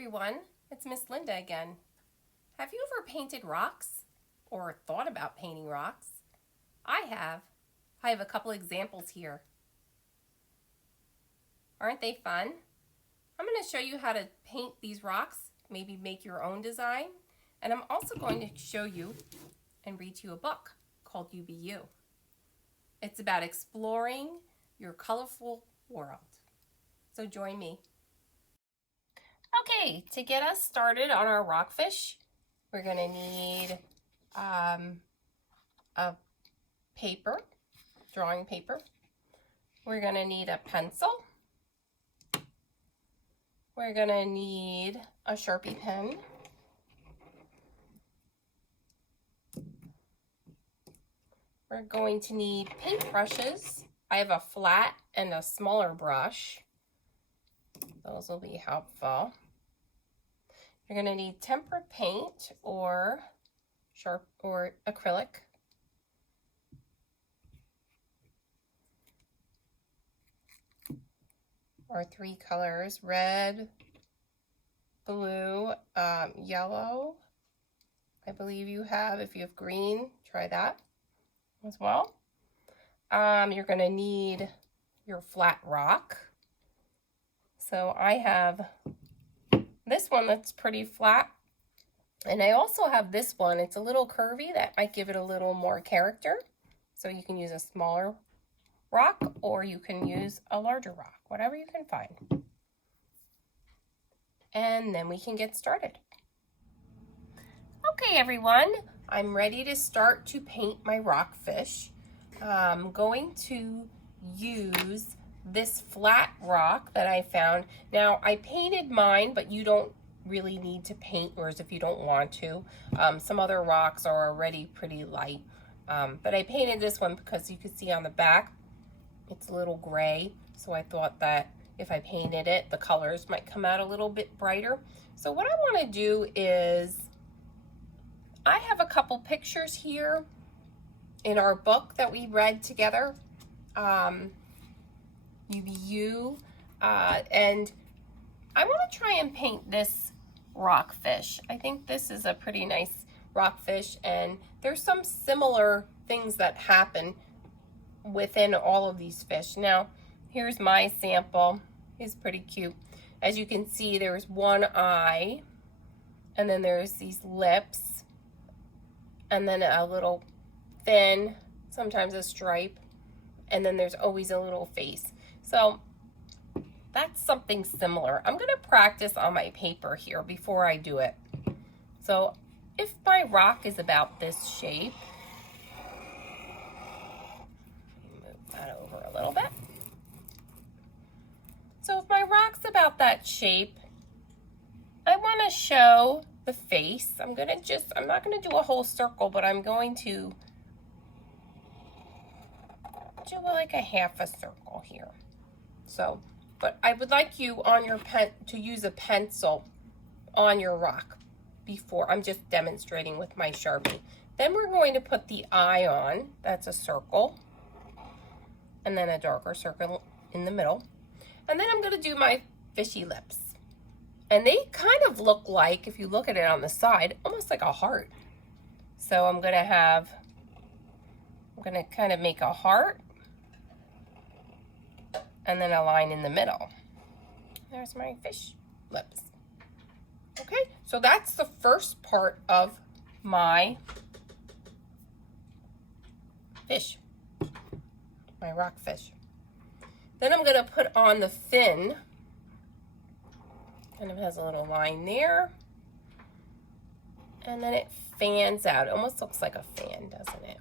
everyone, it's Miss Linda again. Have you ever painted rocks or thought about painting rocks? I have. I have a couple examples here. Aren't they fun? I'm going to show you how to paint these rocks, maybe make your own design, and I'm also going to show you and read to you a book called UBU. It's about exploring your colorful world. So join me. Okay, to get us started on our rockfish, we're going to need a paper, drawing paper. We're going to need a pencil. We're going to need a Sharpie pen. We're going to need paintbrushes. I have a flat and a smaller brush. Those will be helpful. You're going to need tempered paint or acrylic. Or three colors, red, blue, yellow. I believe you have. If you have green, try that as well. You're going to need your flat rock. So I have this one that's pretty flat, and I also have this one. It's a little curvy. That might give it a little more character. So you can use a smaller rock or you can use a larger rock, whatever you can find. And then we can get started. Okay, everyone, I'm ready to start to paint my rockfish. I'm going to use this flat rock that I found. Now, I painted mine, but you don't really need to paint yours if you don't want to. Some other rocks are already pretty light, but I painted this one because you can see on the back, it's a little gray. So I thought that if I painted it, the colors might come out a little bit brighter. So what I want to do is, I have a couple pictures here in our book that we read together. UBU, and I want to try and paint this rockfish. I think this is a pretty nice rockfish, and there's some similar things that happen within all of these fish. Now, here's my sample. It's pretty cute. As you can see, there's one eye, and then there's these lips, and then a little fin, sometimes a stripe, and then there's always a little face. So that's something similar. I'm going to practice on my paper here before I do it. So if my rock is about this shape, move that over a little bit. So if my rock's about that shape, I want to show the face. I'm not going to do a whole circle, but I'm going to do like a half a circle here. So, but I would like you on your pen to use a pencil on your rock before. I'm just demonstrating with my Sharpie. Then we're going to put the eye on. That's a circle. And then a darker circle in the middle. And then I'm going to do my fishy lips. And they kind of look like, if you look at it on the side, almost like a heart. So I'm going to kind of make a heart. And then a line in the middle. There's my fish lips. Okay, so that's the first part of my fish, my rockfish. Then I'm going to put on the fin. Kind of has a little line there. And then it fans out. It almost looks like a fan, doesn't it?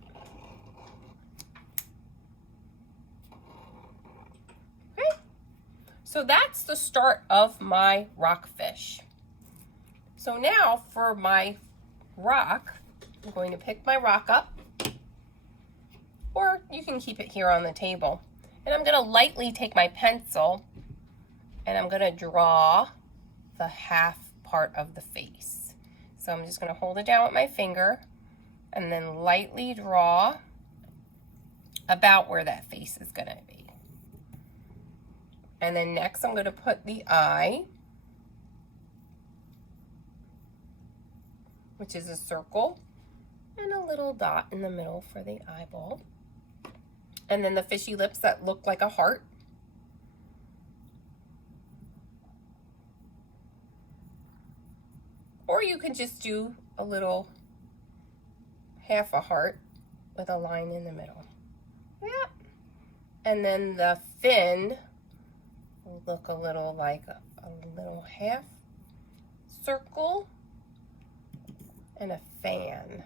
So that's the start of my rockfish. So now for my rock, I'm going to pick my rock up, or you can keep it here on the table. And I'm going to lightly take my pencil and I'm going to draw the half part of the face. So I'm just going to hold it down with my finger and then lightly draw about where that face is going to be. And then next I'm going to put the eye. which is a circle, and a little dot in the middle for the eyeball. And then the fishy lips that look like a heart. Or you can just do a little half a heart with a line in the middle. Yeah. And then the fin will look a little like a little half circle and a fan.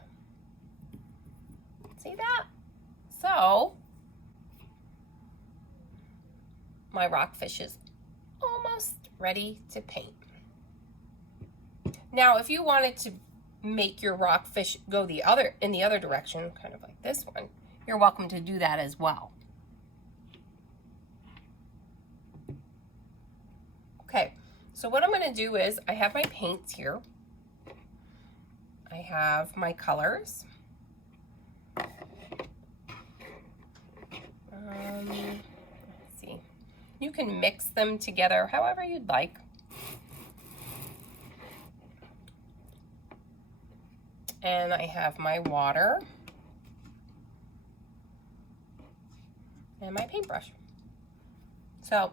See that? So my rockfish is almost ready to paint. Now, if you wanted to make your rockfish go in the other direction, kind of like this one, you're welcome to do that as well. Okay, so what I'm going to do is I have my paints here. I have my colors. Let's see. You can mix them together however you'd like. And I have my water and my paintbrush. So,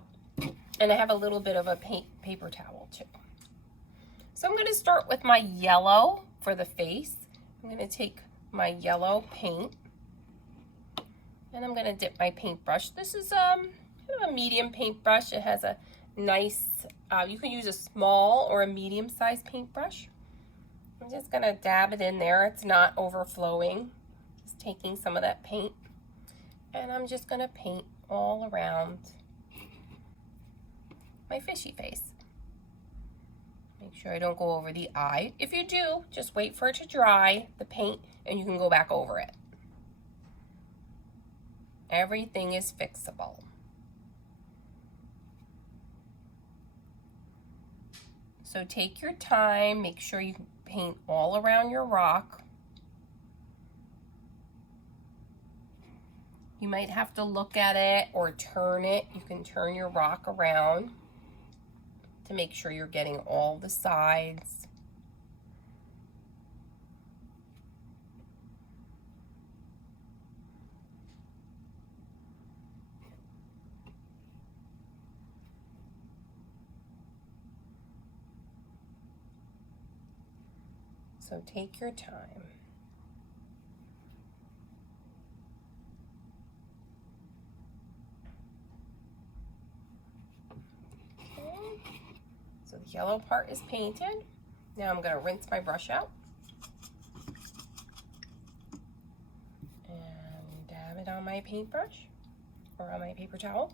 and I have a little bit of a paper towel too. So I'm going to start with my yellow for the face. I'm going to take my yellow paint and I'm going to dip my paintbrush. This is kind of a medium paintbrush. It has a nice, you can use a small or a medium-sized paintbrush. I'm just going to dab it in there. It's not overflowing. Just taking some of that paint. And I'm just going to paint all around my fishy face. Make sure I don't go over the eye. If you do, just wait for it to dry, the paint, and you can go back over it. Everything is fixable. So take your time, make sure you paint all around your rock. You might have to look at it or turn it. You can turn your rock around to make sure you're getting all the sides. So take your time. So the yellow part is painted. Now I'm going to rinse my brush out. And dab it on my paintbrush or on my paper towel.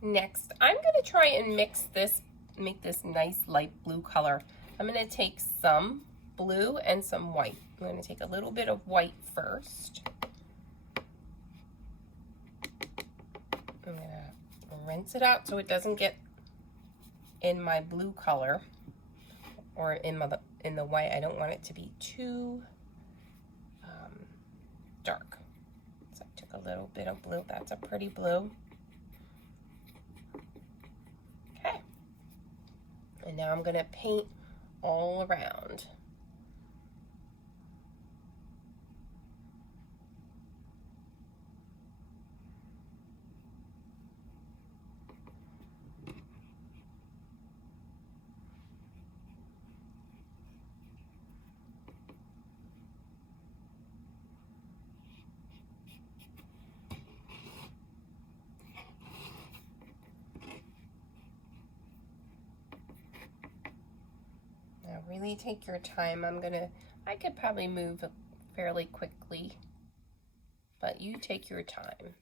Next, I'm going to try and mix this, make this nice light blue color. I'm going to take some blue and some white. I'm going to take a little bit of white first. I'm going to rinse it out so it doesn't get in my blue color or in the white. I don't want it to be too dark. So I took a little bit of blue. That's a pretty blue. Okay. And now I'm going to paint all around. Really take your time. I could probably move fairly quickly, but you take your time.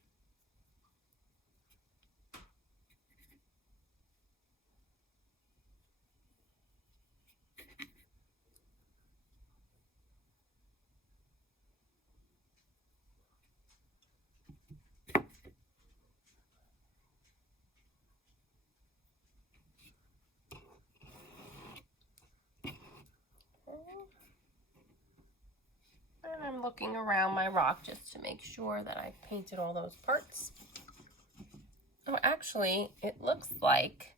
And I'm looking around my rock just to make sure that I've painted all those parts. Oh, actually, it looks like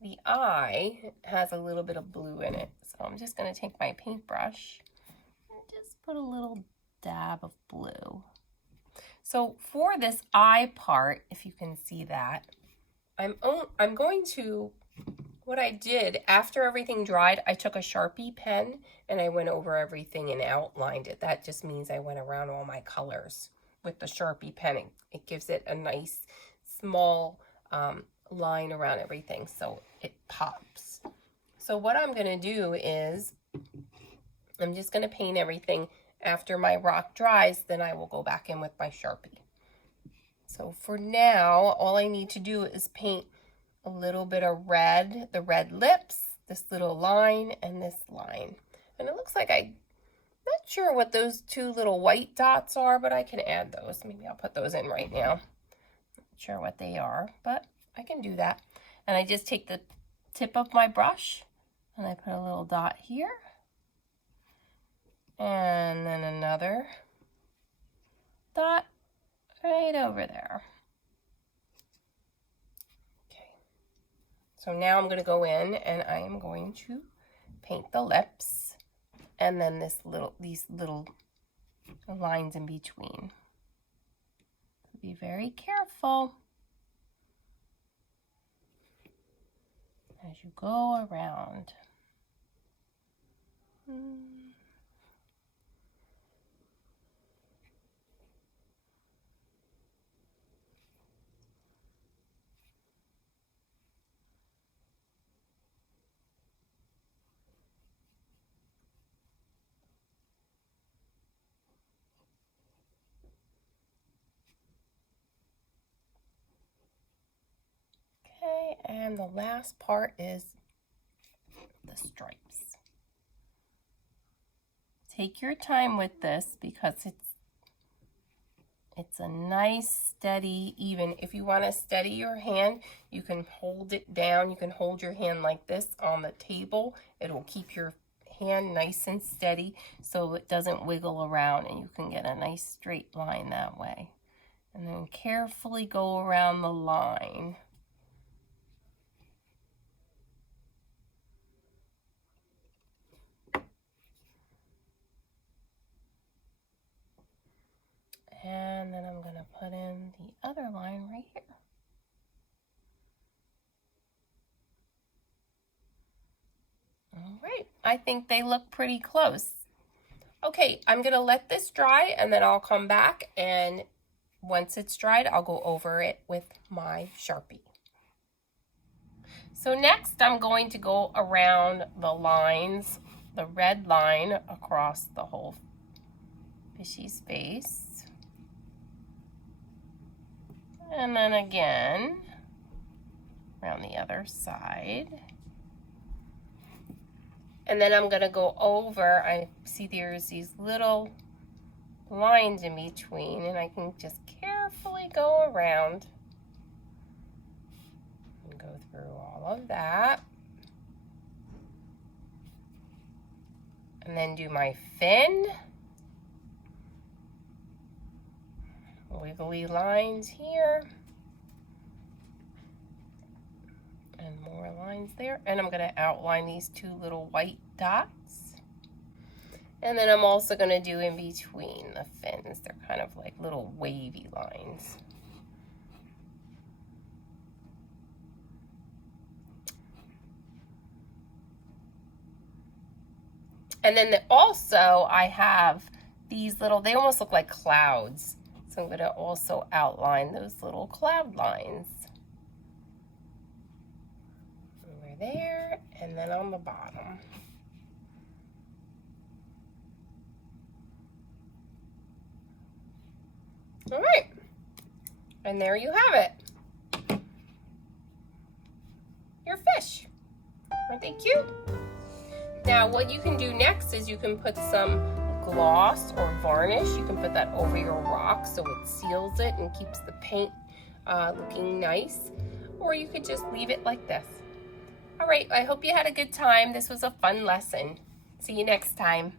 the eye has a little bit of blue in it. So I'm just going to take my paintbrush and just put a little dab of blue. So for this eye part, if you can see that, I'm going to, what I did after everything dried, I took a Sharpie pen and I went over everything and outlined it. That just means I went around all my colors with the Sharpie pen. It gives it a nice small line around everything so it pops. So what I'm going to do is I'm just going to paint everything. After my rock dries, then I will go back in with my Sharpie. So for now, all I need to do is paint a little bit of red, the red lips, this little line, and this line. And it looks like I'm not sure what those two little white dots are, but I can add those. Maybe I'll put those in right now. Not sure what they are, but I can do that. And I just take the tip of my brush and I put a little dot here. And then another dot right over there. Okay. So now I'm going to go in and I am going to paint the lips and then these little lines in between. Be very careful as you go around. And the last part is the stripes. Take your time with this because it's a nice, steady, even. If you want to steady your hand, you can hold it down. You can hold your hand like this on the table. It will keep your hand nice and steady so it doesn't wiggle around, and you can get a nice straight line that way. And then carefully go around the line. And then I'm going to put in the other line right here. All right, I think they look pretty close. Okay, I'm going to let this dry and then I'll come back, and once it's dried, I'll go over it with my Sharpie. So next I'm going to go around the lines, the red line across the whole fishy's face. And then again, around the other side. And then I'm going to go over, I see there's these little lines in between, and I can just carefully go around and go through all of that. And then do my fin. Wiggly lines here. And more lines there. And I'm going to outline these two little white dots. And then I'm also going to do in between the fins. They're kind of like little wavy lines. And then also I have these little, they almost look like clouds. So I'm going to also outline those little cloud lines. Over there, and then on the bottom. All right, and there you have it. Your fish. Aren't they cute? Now what you can do next is you can put some gloss or varnish. You can put that over your rock so it seals it and keeps the paint looking nice. Or you could just leave it like this. All right, I hope you had a good time. This was a fun lesson. See you next time.